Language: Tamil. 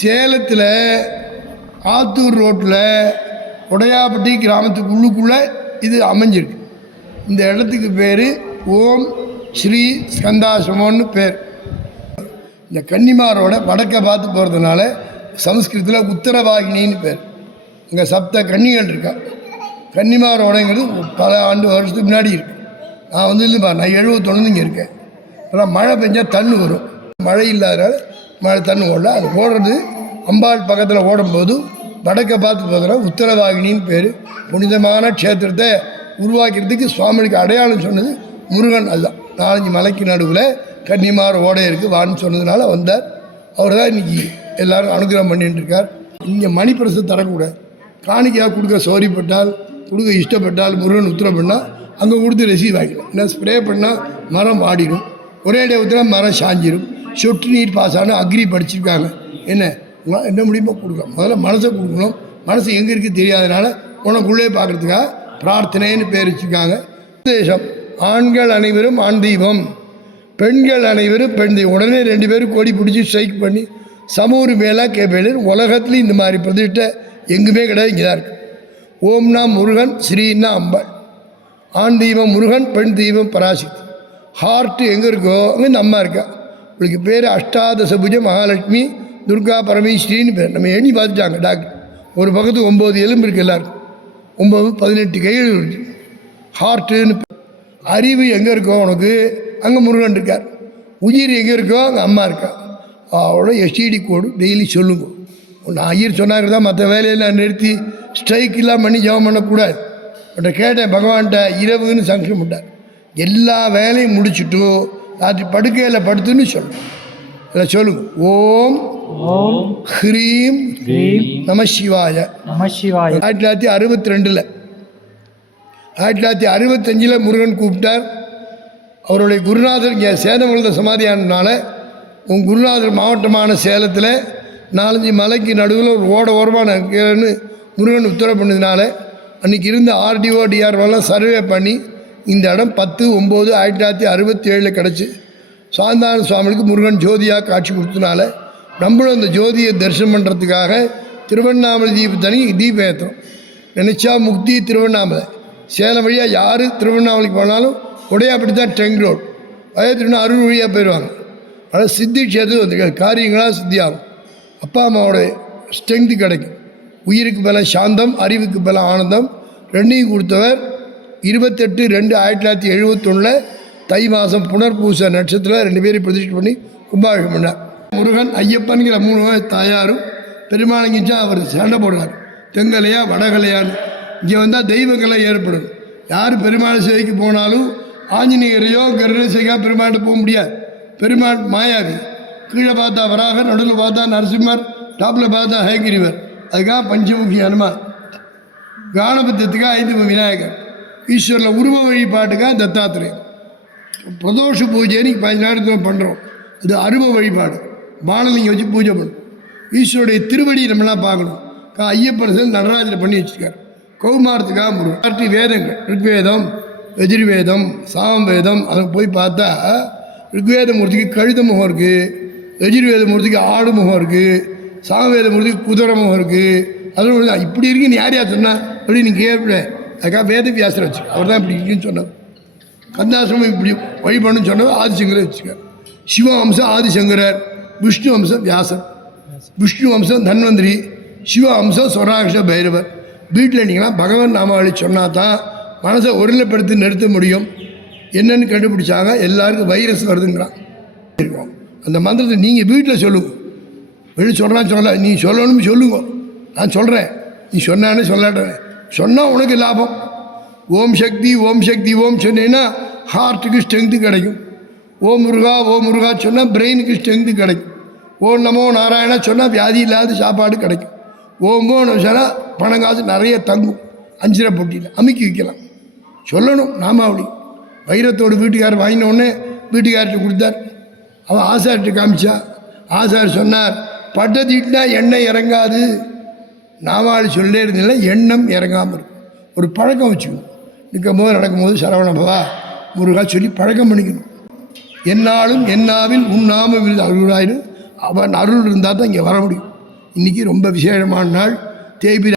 சேலத்தில் ஆத்தூர் ரோட்டில் உடையாப்பட்டி கிராமத்துக்கு உள்ளுக்குள்ளே இது அமைஞ்சிருக்கு. இந்த இடத்துக்கு பேர் ஓம் ஸ்ரீ ஸ்கந்தாசிரமம்னு பேர். இந்த கன்னிமாரோட வடக்கை பார்த்து போகிறதுனால சமஸ்கிருதத்தில் உத்தரவாகினின்னு பேர். இங்கே சப்த கன்னிகள் இருக்கா. கன்னிமாரோடங்கிறது பல வருஷத்துக்கு முன்னாடி இருக்குது. நான் வந்து இல்லைப்பா, நான் 71 இங்கே இருக்கேன். அப்புறம் மழை பெஞ்சால் தண்ணு வரும். மழை இல்லாதனால மழை தண்ணு ஓடல. அது ஓடுறது அம்பாள் பக்கத்தில் ஓடும்போது வடக்கை பார்த்து போகிறதுனா உத்தரவாகினின்னு பேர். புனிதமான க்ஷேத்திரத்தை உருவாக்கிறதுக்கு சுவாமிக்கு அடையாளம் சொன்னது முருகன். அதுதான் 4-5 மலைக்கு நடுவில் கன்னிமார் ஓடை இருக்குது வான்னு சொன்னதுனால வந்தார். அவர் தான் இன்றைக்கி எல்லோரும் அனுகிரகம் பண்ணிட்டு இருக்கார். இங்கே மணிப்பிரசு தரக்கூடாது. காணிக்கையாக கொடுக்க சௌரியப்பட்டால், கொடுக்க இஷ்டப்பட்டால், முருகன் உத்தரவு பண்ணால் அங்கே கொடுத்து ரெசீவ் ஆகிடும். ஏன்னா ஸ்ப்ரே பண்ணால் மரம் வாடிடும், ஒரே டே ஊற்றினா மரம் சாஞ்சிடும். சொட்டு நீர் பாசான அக்ரி படிச்சிருக்காங்க. என்ன முடியுமோ கொடுக்கலாம். முதல்ல மனசை கொடுக்கணும். மனசு எங்கே இருக்குது தெரியாதனால உனக்குள்ளே பார்க்குறதுக்காக பிரார்த்தனைன்னு பேர் வச்சுருக்காங்க. தேசம் ஆண்கள் அனைவரும் ஆண் தெய்வம், பெண்கள் அனைவரும் பெண் தெய்வம். உடனே 2 பேரும் கொடி பிடிச்சி ஸ்ட்ரைக் பண்ணி சமூக மேலாக கேட்பேன். உலகத்துலேயும் இந்த மாதிரி பிரதிஷ்டை எங்குமே கிடையாது. இங்கே தான் இருக்குது. ஓம்னா முருகன், ஸ்ரீன்னா அம்பாள். ஆண் தெய்வம் முருகன், பெண் தெய்வம் பராசக்தி. ஹார்ட்டு எங்கே இருக்கோ அங்கே இந்த அம்மா இருக்கா. உங்களுக்கு பேர் அஷ்டாதசபுஜ மகாலட்சுமி துர்கா பரமேஸ்வரின்னு பேர். நம்ம எண்ணி பார்த்துட்டாங்க டாக்டர். ஒரு பக்கத்துக்கு 9 எலும்பு இருக்குது. எல்லாருக்கும் 9-18 கைகள் இருக்குது. ஹார்ட்டுன்னு. அறிவு எங்கே இருக்கோ உனக்கு அங்கே முருகன் இருக்கார். உயிர் எங்கே இருக்கோ அங்கே அம்மா இருக்கா. அவ்வளோ எஸ்டிடி கோடு டெய்லி சொல்லுங்க. நான் ஐயர் சொன்னாங்க தான் மற்ற வேலையெல்லாம் நிறுத்தி ஸ்ட்ரைக்கெல்லாம் பண்ணி ஜெபம் பண்ணக்கூடாது. பட் கேட்டேன் பகவான்கிட்ட. இரவுன்னு சங்ஷன் பண்ணார். எல்லா வேலையும் முடிச்சுட்டு ராத்திரி படுக்கையில் படுத்துன்னு சொல்லணும். அதில் சொல்லுங்க. ஓம் ஹ்ரீம் நம சிவாய. 1962 1965 முருகன் கூப்பிட்டார். அவருடைய குருநாதர் இங்கே சேதமல்த சமாதியானதுனால உன் குருநாதர் மாவட்டமான சேலத்தில் 4-5 மலைக்கு நடுவில் ஒரு ஓரமாக இருக்கிறன்னு முருகன் உத்தரவு பண்ணதுனால அன்றைக்கி இருந்த ஆர்டிஓ டிஆர்ஓலாம் சர்வே பண்ணி இந்த இடம் 10/9/1967 கிடச்சி சாந்தான சுவாமிக்கு முருகன் ஜோதியாக காட்சி கொடுத்தனால நம்மளும் அந்த ஜோதியை தரிசனம் பண்ணுறதுக்காக திருவண்ணாமலை தீபத்தனி தீபம் ஏற்றுறோம். நினச்சா முக்தி திருவண்ணாமலை. சேலம் வழியாக யார் திருவண்ணாமலைக்கு போனாலும் உடையாப்பட்டி தான் டெங் ரோடு. வயதுனா அருள் வழியாக போயிடுவாங்க. ஆனால் சித்தி க்ஷேத்திரம் வந்து காரியங்களாக சித்தியாகும். அப்பா அம்மாவோட ஸ்ட்ரென்த்து கிடைக்கும். உயிருக்கு பலம் சாந்தம், அறிவுக்கு பலம் ஆனந்தம் ரெண்டையும் கொடுத்தவர் 28/2/1971 தை மாதம் புனர்பூச நட்சத்திரத்தில் 2 பேரையும் பிரதிஷ்டை பண்ணி கும்பாபிஷேகம் பண்ணார். முருகன் ஐயப்பன்கிற 3 தாயாரும் பெருமாளிங்கிச்சா அவர் சண்டை போடுறார். தெங்கலையா வடகலையான்னு. இங்கே வந்தால் தெய்வங்களை ஏற்படும். யார் பெருமாள் சிலைக்கு போனாலும் ஆஞ்சநேயரையோ கருணசேகா பெருமாள்கிட்ட போக முடியாது. பெருமாள் மாயாவி. கீழே பார்த்தா வராக, நடுவில் பார்த்தா நரசிம்மர், டாப்பில் பார்த்தா ஹயகிரிவர். அதுக்காக பஞ்சமுகி ஹனுமான். கானபத்தியத்துக்காக 5 விநாயகர். ஈஸ்வரில் உருவ வழிபாட்டுக்காக தத்தாத்திரேயன். பிரதோஷ பூஜைன்னு 15 நேரத்தில் பண்ணுறோம். அது அருவ வழிபாடு. பானலிங்க வச்சு பூஜை பண்ணும். ஈஸ்வருடைய திருவடி நம்மளாம் பார்க்கணும். ஐயப்பன் நடராஜில் பண்ணி வச்சுருக்கார். கௌமாரத்துக்காக முருகன். வேதங்கள் ரிக்வேதம், எஜுர்வேதம், சாமவேதம். அதை போய் பார்த்தா ரிக்வேத மூர்த்திக்கு கழுத முகம் இருக்குது, எஜுர்வேத மூர்த்திக்கு ஆடு முகம் இருக்குது, சாமவேத மூர்த்திக்கு குதிரை முகம் இருக்குது. அதோட இப்படி இருக்குன்னு யார் சொன்னால் அப்படி நீங்கள் கேட்கல. அதுக்காக வேத வியாசரை வச்சு அவர் தான் இப்படி இருக்குன்னு சொன்னார். கந்தாசிரமம் இப்படி வழிபடணும்னு சொன்னவர் ஆதிசங்கரை வச்சுக்கார். சிவ அம்சம் ஆதிசங்கரர், விஷ்ணு அம்சம் வியாசர், விஷ்ணு அம்சம் தன்வந்திரி, சிவ அம்சம் ஸ்வராட்ச பைரவர். வீட்டில் நீங்களாம் பகவான் நாமாவளி சொன்னால் தான் மனசை ஒருநிலைப்படுத்தி நிறுத்த முடியும். என்னென்னு கண்டுபிடிச்சாங்க. எல்லாருக்கும் வைரஸ் வருதுங்கிறான். அந்த மந்திரத்தை நீங்கள் வீட்டில் சொல்லுங்க. வெளியே சொல்லலாம் சொல்ல, நீ சொல்லணும்னு சொல்லுங்க. நான் சொல்கிறேன், நீ சொன்னானே சொல்லாட்டேன். சொன்னால் உனக்கு லாபம். ஓம் சக்தி ஓம் சக்தி ஓம் சொன்னீங்கன்னா ஹார்ட்டுக்கு ஸ்ட்ரென்த்து கிடைக்கும். ஓம் முருகா சொன்னால் பிரெயினுக்கு ஸ்ட்ரென்த்து கிடைக்கும். ஓம் நமோ நாராயணா சொன்னால் வியாதி இல்லாத சாப்பாடு கிடைக்கும். ஓங்கோ சொன்னால் பணம் காசு நிறைய தங்கும். 5 ரூபா பொட்டியில் அமுக்கி வைக்கலாம். சொல்லணும் நாமாவளி. வைரத்தோடு வீட்டுக்காரர் வாங்கினோடனே வீட்டுக்கார்ட்ட கொடுத்தார். அவன் ஆசார்கிட்ட காமிச்சா. ஆசார் சொன்னார், பட்டை தீட்டினா எண்ணெய் இறங்காது. நாமாவளி சொல்லே இருந்தில்ல, எண்ணம் இறங்காமல் இருக்கும். ஒரு பழக்கம் வச்சுக்கணும். நிற்கும் போது நடக்கும்போது சரவணபவா முருகா சொல்லி பழக்கம் பண்ணிக்கணும். என்னாலும் என்னாவில் உண்ணாமல் அருளாயினும் அவன் அருள் இருந்தால் தான் இங்கே வர முடியும். இன்றைக்கி ரொம்ப விசேஷமான நாள். தேய்பிரை